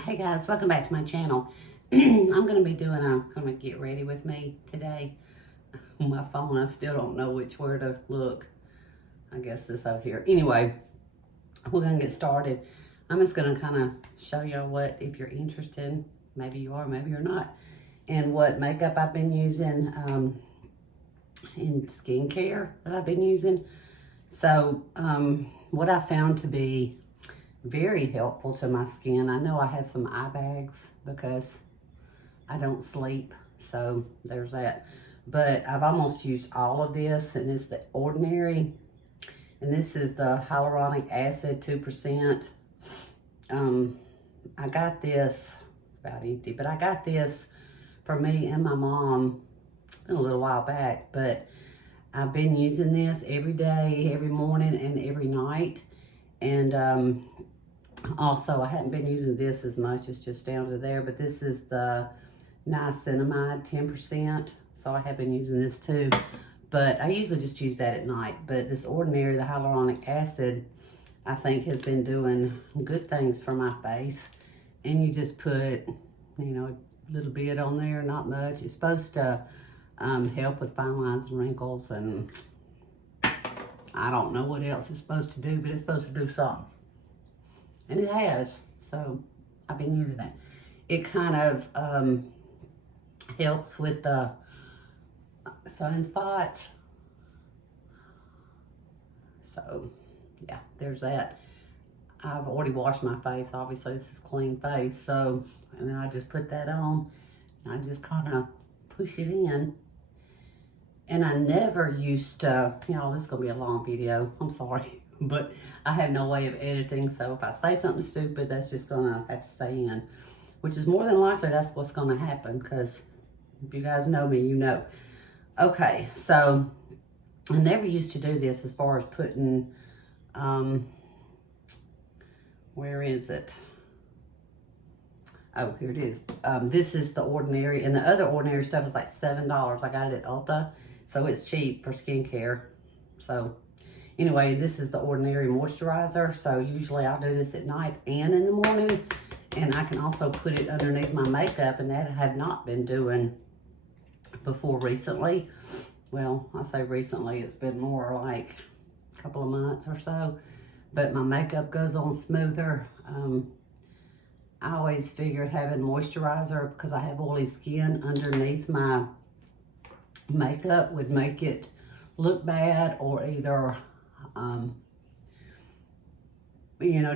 Hey guys, welcome back to my channel. I'm going to be doing a get ready with me today. My phone, I still don't know where to look. I guess this over here. Anyway, we're going to get started. I'm just going to kind of show y'all what, if you're interested, maybe you are, maybe you're not, and what makeup I've been using in skincare that I've been using. So what I found to be very helpful to my skin. I know I have some eye bags because I don't sleep, so there's that. But I've almost used all of this, and it's the Ordinary, and this is the hyaluronic acid 2%. I got this, it's about empty, but I got this for me and my mom a little while back, but I've been using this every day, every morning and every night. And also, I haven't been using this as much. It's just down to there. But this is the niacinamide 10%. So I have been using this too. But I usually just use that at night. But this Ordinary, the hyaluronic acid, I think has been doing good things for my face. And you just put, a little bit on there, not much. It's supposed to help with fine lines and wrinkles. And I don't know what else it's supposed to do, but it's supposed to do something. And it has, so I've been using it. It kind of helps with the sunspots. So, yeah, there's that. I've already washed my face. Obviously, this is clean face. So, and then I just put that on. And I just kind of push it in. And I never used to, this is going to be a long video. I'm sorry. But I have no way of editing, so if I say something stupid, that's just gonna have to stay in, which is more than likely that's what's gonna happen, because if you guys know me, you know. Okay, so I never used to do this as far as putting, where is it? Oh, here it is. This is the Ordinary, and the other Ordinary stuff is like $7. I got it at Ulta, so it's cheap for skincare. So anyway, this is the Ordinary moisturizer. So usually I'll do this at night and in the morning. And I can also put it underneath my makeup, and that I have not been doing before recently. Well, I say recently, it's been more like a couple of months or so. But my makeup goes on smoother. I always figured having moisturizer, because I have oily skin, underneath my makeup would make it look bad, or either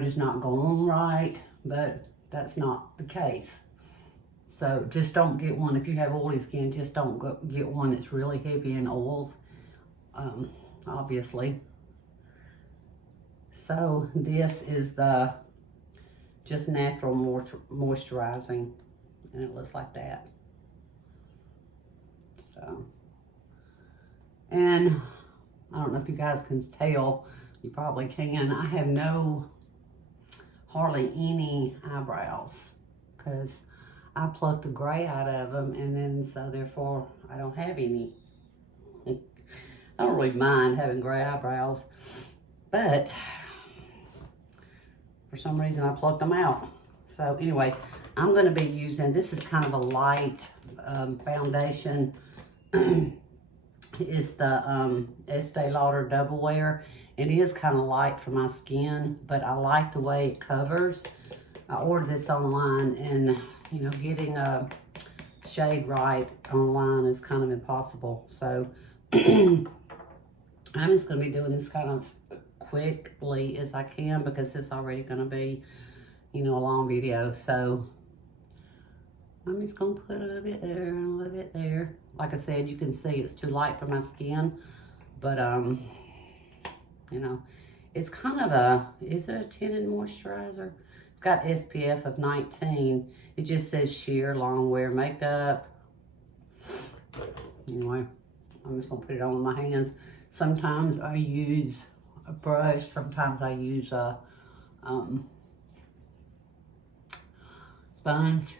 just not go on right, but that's not the case. So just don't get one. If you have oily skin, just don't get one that's really heavy in oils, obviously. So this is the just natural moisturizing, and it looks like that. So, and I don't know if you guys can tell, you probably can. I have hardly any eyebrows, because I plucked the gray out of them, and then so therefore I don't have any. I don't really mind having gray eyebrows, but for some reason I plucked them out. So anyway, I'm going to be using, this is kind of a light foundation. It's the Estee Lauder Double Wear. It is kind of light for my skin, but I like the way it covers. I ordered this online, and getting a shade right online is kind of impossible. So I'm just going to be doing this kind of quickly as I can, because it's already going to be, a long video. So I'm just going to put a little bit there and a little bit there. Like I said, you can see it's too light for my skin, but it's kind of is it a tinted moisturizer? It's got SPF of 19. It just says sheer long wear makeup. Anyway, I'm just gonna put it on with my hands. Sometimes I use a brush, sometimes I use a sponge,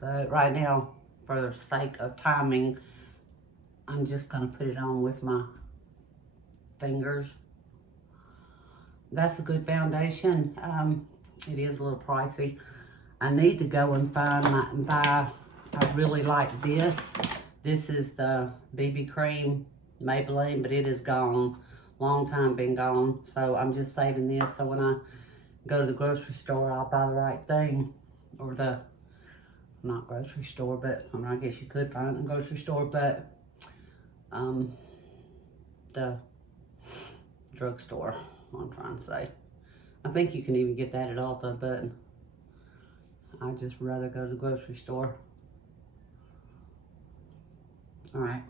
but right now, for the sake of timing, I'm just gonna put it on with my fingers. That's a good foundation. It is a little pricey. I need to go and buy, I really like this. This is the BB cream Maybelline, but it is gone. Long time been gone. So I'm just saving this. So when I go to the grocery store, I'll buy the right thing. Or the, not grocery store, but I mean, I guess you could find it in the grocery store, but the drugstore, what I'm trying to say. I think you can even get that at Ulta, but I just rather go to the grocery store. All right.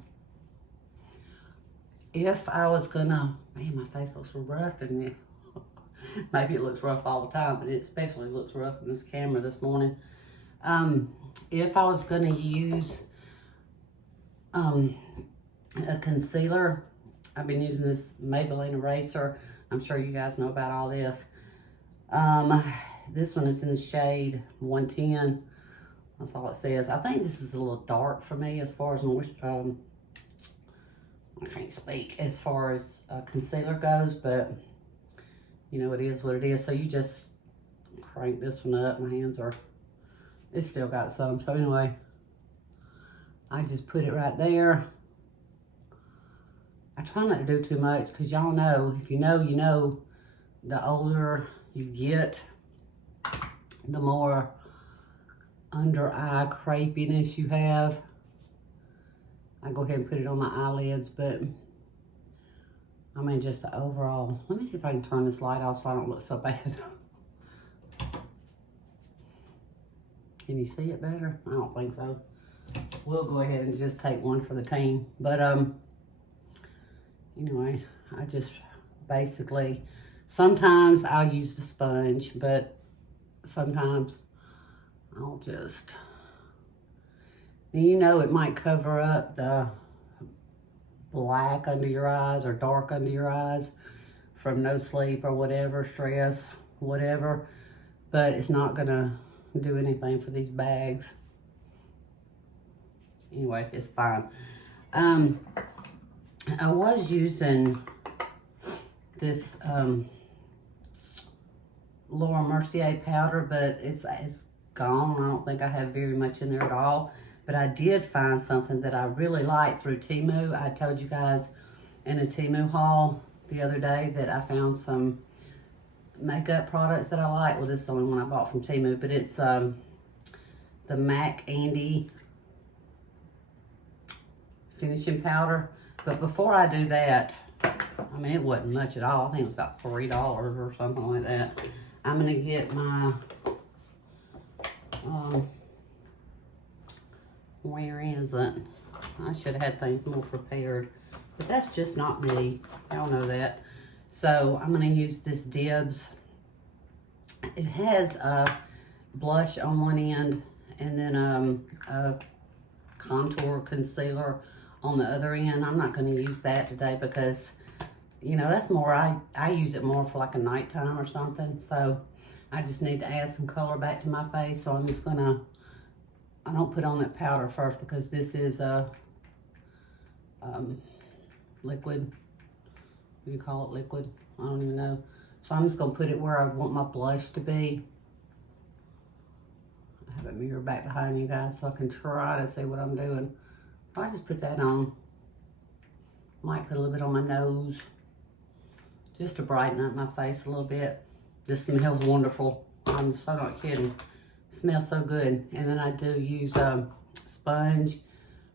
If I was gonna, man, my face looks rough in there. Maybe it looks rough all the time, but it especially looks rough in this camera this morning. If I was gonna use a concealer, I've been using this Maybelline eraser. I'm sure you guys know about all this. This one is in the shade 110. That's all it says. I think this is a little dark for me as far as I can't speak as far as concealer goes, but you know, it is what it is. So you just crank this one up. My hands are, it's still got some. So anyway, I just put it right there. I try not to do too much because y'all know, if you know, you know, the older you get, the more under eye crepiness you have. I go ahead and put it on my eyelids, but I mean just the overall. Let me see if I can turn this light off so I don't look so bad. Can you see it better? I don't think so. We'll go ahead and just take one for the team. But anyway, I just basically, sometimes I'll use the sponge, but sometimes I'll just, you know, it might cover up the black under your eyes or dark under your eyes from no sleep or whatever, stress, whatever, but it's not gonna do anything for these bags. Anyway, it's fine. I was using this Laura Mercier powder, but it's gone. I don't think I have very much in there at all. But I did find something that I really like through Temu. I told you guys in a Temu haul the other day that I found some makeup products that I like. Well, this is the only one I bought from Temu, but it's the MAC Andy finishing powder. But before I do that, I mean, it wasn't much at all. I think it was about $3 or something like that. I'm gonna get my, where is it? I should have had things more prepared, but that's just not me. Y'all know that. So I'm gonna use this Dibs. It has a blush on one end and then a contour concealer on the other end. I'm not gonna use that today because, you know, that's more, I use it more for like a nighttime or something. So I just need to add some color back to my face. So I'm just gonna, I don't put on that powder first because this is a liquid. What do you call it? Liquid? I don't even know. So I'm just gonna put it where I want my blush to be. I have a mirror back behind you guys so I can try to see what I'm doing. I just put that on. Might put a little bit on my nose just to brighten up my face a little bit. This smells wonderful. I'm so not kidding. It smells so good. And then I do use a sponge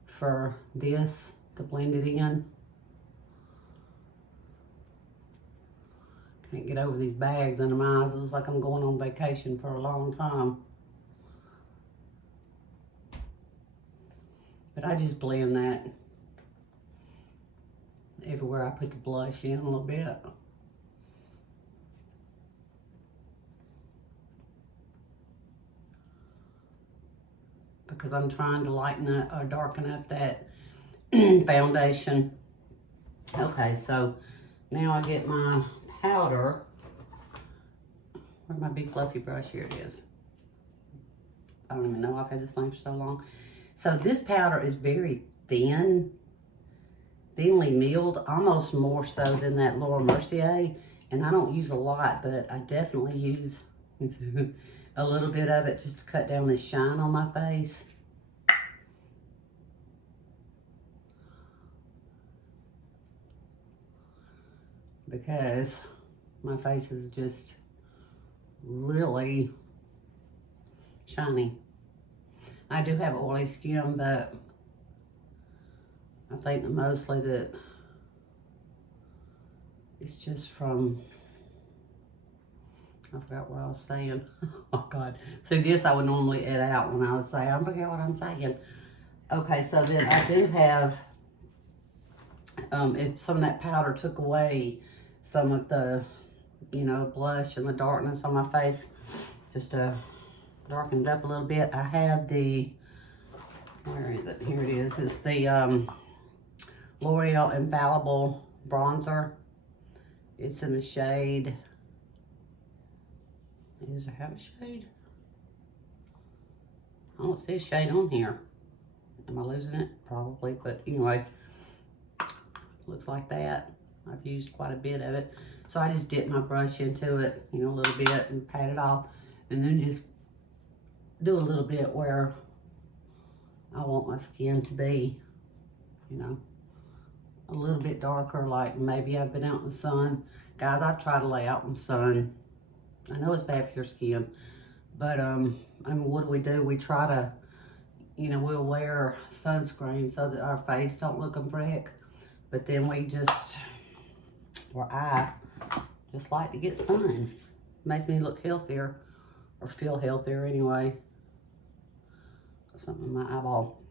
for this to blend it in. Can't get over these bags under my eyes. It looks like I'm going on vacation for a long time. But I just blend that everywhere I put the blush in a little bit. Because I'm trying to lighten up or darken up that foundation. Okay, so now I get my powder. Where's my big fluffy brush? Here it is. I don't even know. I've had this thing for so long. So this powder is very thin, thinly milled, almost more so than that Laura Mercier. And I don't use a lot, but I definitely use a little bit of it just to cut down this shine on my face. Because my face is just really shiny. I do have oily skin, but I think mostly that it's just from, I forgot what I was saying. Oh God. See, this I would normally edit out when I was saying, I forget what I'm saying. Okay, so then I do have, if some of that powder took away some of the, you know, blush and the darkness on my face, just to darken it up a little bit, I have the, where is it? Here it is. It's the L'Oreal Infallible Bronzer. It's in the shade, does it have a shade? I don't see a shade on here. Am I losing it? Probably, but anyway, looks like that. I've used quite a bit of it. So I just dip my brush into it, you know, a little bit and pat it off. And then just do a little bit where I want my skin to be, you know, a little bit darker, like maybe I've been out in the sun. Guys, I've tried to lay out in the sun. I know it's bad for your skin, but I mean, what do? We try to, you know, we'll wear sunscreen so that our face don't look a brick, but then we just, or I just like to get sun. Makes me look healthier, or feel healthier anyway. Something in my eyeball.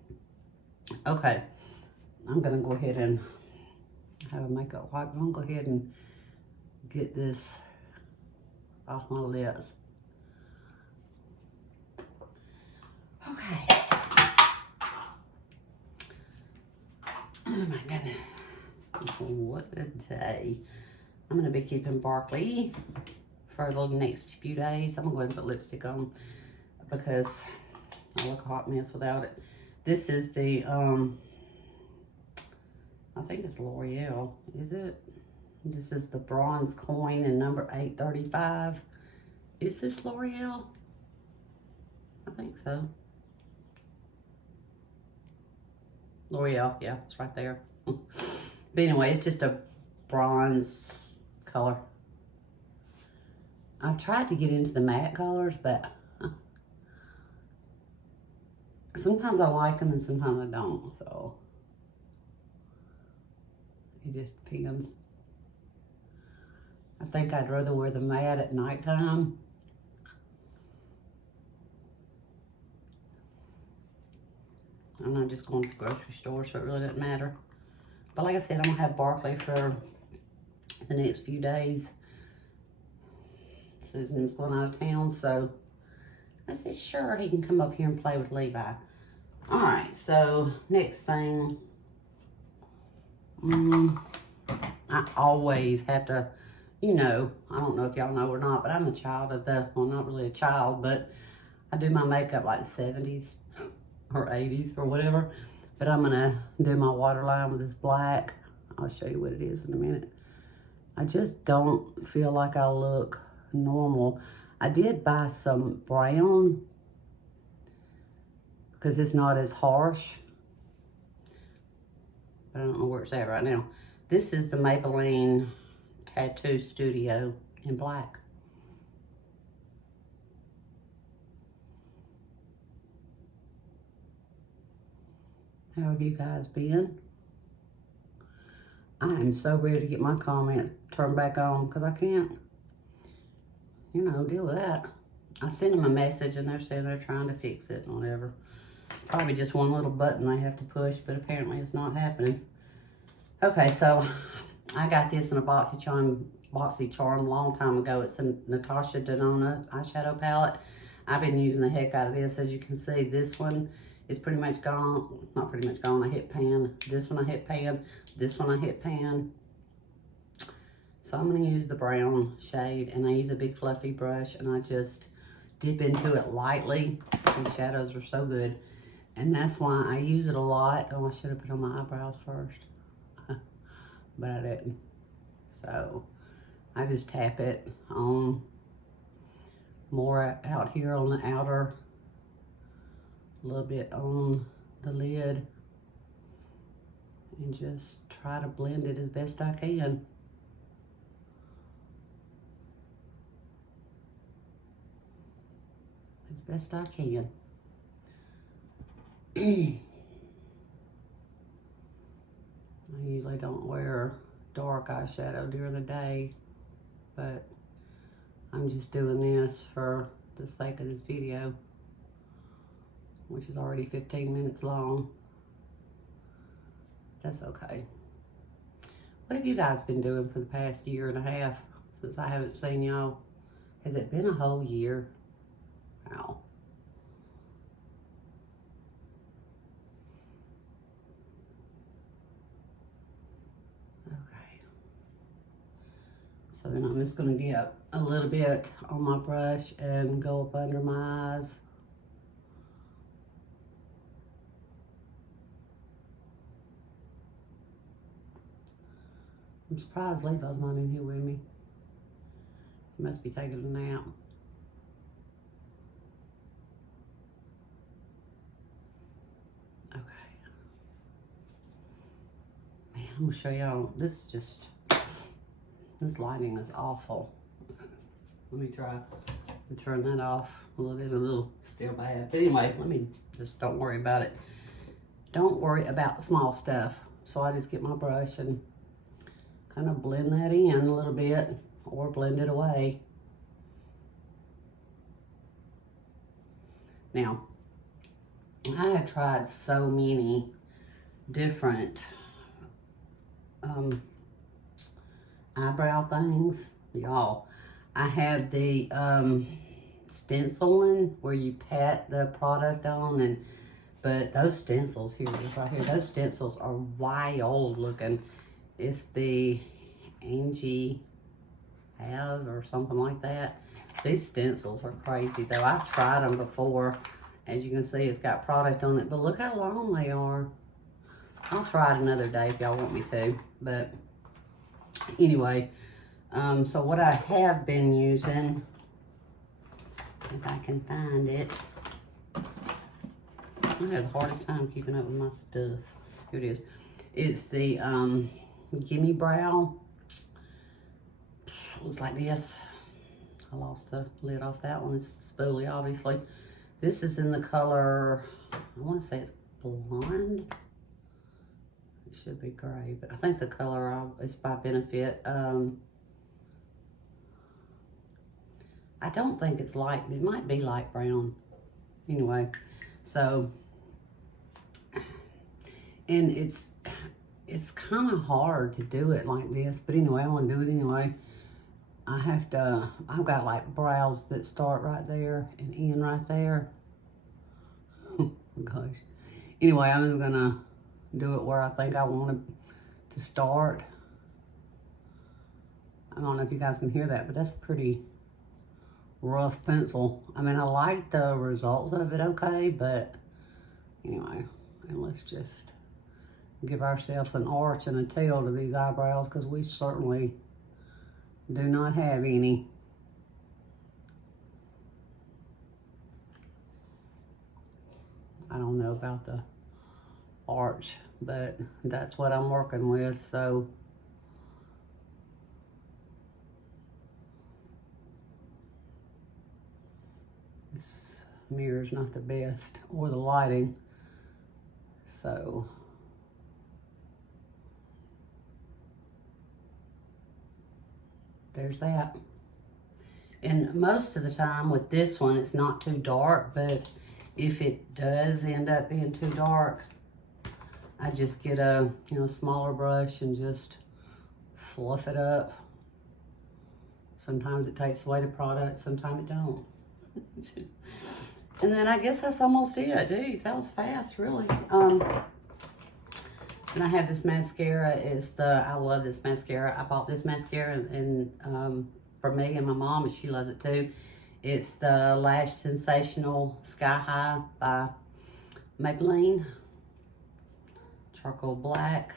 Okay, I'm gonna go ahead and have a makeup wipe. I'm gonna go ahead and get this off my lips. Okay. Oh my goodness. What a day. I'm gonna be keeping Barkley for the next few days. I'm gonna go ahead and put lipstick on because I look a hot mess without it. This is the, I think it's L'Oreal, is it? This is the bronze coin in number 835. Is this L'Oreal? I think so. L'Oreal, yeah, it's right there. But anyway, it's just a bronze color. I've tried to get into the matte colors, but sometimes I like them and sometimes I don't, so it just depends. I think I'd rather wear the matte at nighttime. I'm not just going to the grocery store, so it really doesn't matter. But like I said, I'm gonna have Barkley for the next few days. Susan's going out of town, so I said, sure, he can come up here and play with Levi. All right, so next thing, I always have to, you know, I don't know if y'all know or not, but I'm a child of the, well, not really a child, but I do my makeup like 70s or 80s or whatever. But I'm gonna do my waterline with this black. I'll show you what it is in a minute. I just don't feel like I look normal. I did buy some brown because it's not as harsh. But I don't know where it's at right now. This is the Maybelline Tattoo Studio in black. How have you guys been? I am so ready to get my comments turned back on because I can't, you know, deal with that. I sent them a message and they're saying they're trying to fix it and whatever. Probably just one little button they have to push, but apparently it's not happening. Okay, so I got this in a BoxyCharm a long time ago. It's a Natasha Denona eyeshadow palette. I've been using the heck out of this. As you can see, this one is pretty much gone. Not pretty much gone. I hit pan. This one I hit pan. This one I hit pan. So I'm going to use the brown shade, and I use a big fluffy brush, and I just dip into it lightly. These shadows are so good, and that's why I use it a lot. Oh, I should have put on my eyebrows first, but I didn't. So I just tap it on more out here on the outer, a little bit on the lid, and just try to blend it as best I can. As best I can. I usually don't wear dark eyeshadow during the day, but I'm just doing this for the sake of this video, which is already 15 minutes long. That's okay. What have you guys been doing for the past year and a half since I haven't seen y'all? Has it been a whole year? Wow. Okay. So then I'm just going to get a little bit on my brush and go up under my eyes. I'm surprised Levi's not in here with me. He must be taking a nap. Okay. Man, I'm gonna show y'all. This lighting is awful. Let me try to turn that off a little still bad. But anyway, don't worry about it. Don't worry about the small stuff. So I just get my brush and kind of blend that in a little bit, or blend it away. Now, I have tried so many different eyebrow things, y'all. I have the stencil one where you pat the product on, but those stencils here, right here, those stencils are wild looking. It's the Angie Have or something like that. These stencils are crazy though. I've tried them before. As you can see, it's got product on it, but look how long they are. I'll try it another day if y'all want me to. But anyway, so what I have been using, if I can find it, I have the hardest time keeping up with my stuff. Here it is. It's the Gimme Brow. Looks like this. I lost the lid off that one. It's spoolie, obviously. This is in the color, I want to say it's blonde. It should be gray, but I think the color is by Benefit. I don't think it's light. It might be light brown. Anyway, so, and it's kind of hard to do it like this, but anyway, I want to do it anyway. I've got like brows that start right there and end right there. Oh gosh. Anyway, I'm gonna do it where I think I want it to start. I don't know if you guys can hear that, but that's pretty rough pencil. I mean, I like the results of it okay, but anyway, and let's just give ourselves an arch and a tail to these eyebrows, because we certainly do not have any. I don't know about the arch, but that's what I'm working with, so this mirror's not the best, or the lighting, so there's that. And most of the time with this one, it's not too dark, but if it does end up being too dark, I just get a smaller brush and just fluff it up. Sometimes it takes away the product, sometimes it don't. And then I guess that's almost it. Geez, that was fast, really. And I have this mascara. I love this mascara. I bought this mascara and for me and my mom, and she loves it too. It's the Lash Sensational Sky High by Maybelline. Charcoal black.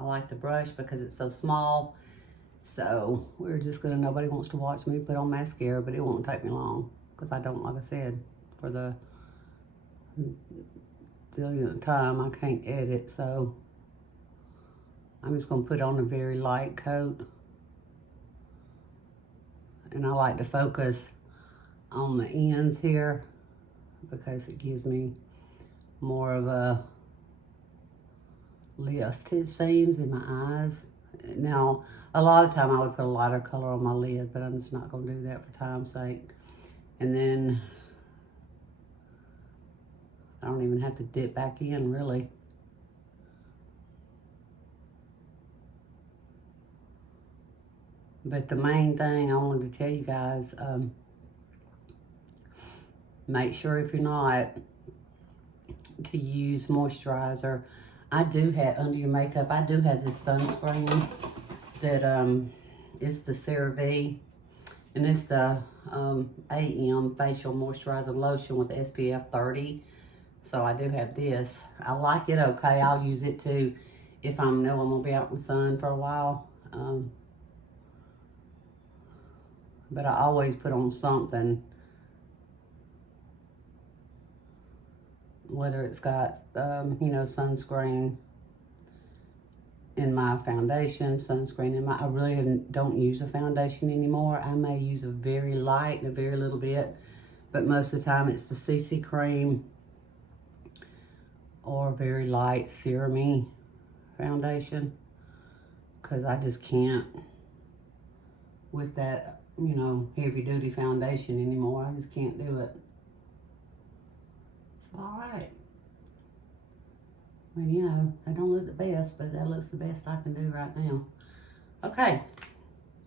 I like the brush because it's so small. So we're just gonna, nobody wants to watch me put on mascara, but it won't take me long. because I don't, like I said, for the zillionth time, I can't edit, so I'm just gonna put on a very light coat. And I like to focus on the ends here because it gives me more of a lift, it seems, in my eyes. Now, a lot of time I would put a lighter color on my lid, but I'm just not gonna do that for time's sake. And then I don't even have to dip back in, really. But the main thing I wanted to tell you guys, make sure if you're not, to use moisturizer. I do have, under your makeup, I do have this sunscreen that it's the CeraVe, and it's the AM Facial Moisturizer Lotion with SPF 30. So I do have this. I like it okay. I'll use it too if I know I'm gonna be out in the sun for a while. But I always put on something, whether it's got, you know, sunscreen in my foundation, sunscreen in my, I really don't use a foundation anymore. I may use a very light and a very little bit, but most of the time it's the CC cream or very light serum-y foundation, because I just can't with that, you know, heavy duty foundation anymore. I just can't do it. It's all right. I mean, you know, they don't look the best, but that looks the best I can do right now. Okay,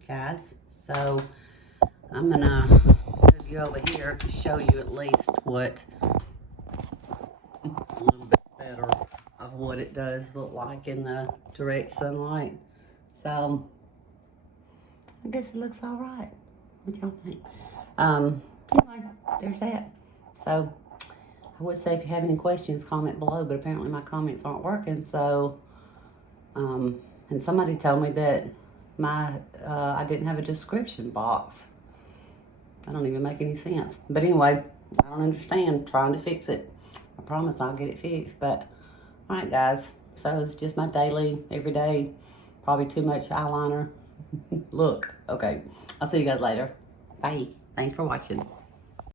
guys, so I'm gonna move you over here to show you at least what, a little bit better of what it does look like in the direct sunlight. So, I guess it looks all right. What y'all think? Anyway, there's that. So, I would say if you have any questions, comment below, but apparently my comments aren't working, so, and somebody told me that I didn't have a description box. That don't even make any sense. But anyway, I don't understand, trying to fix it. I promise I'll get it fixed, but, all right, guys. So, it's just my daily, everyday, probably too much eyeliner look. Okay, I'll see you guys later. Bye. Thanks for watching.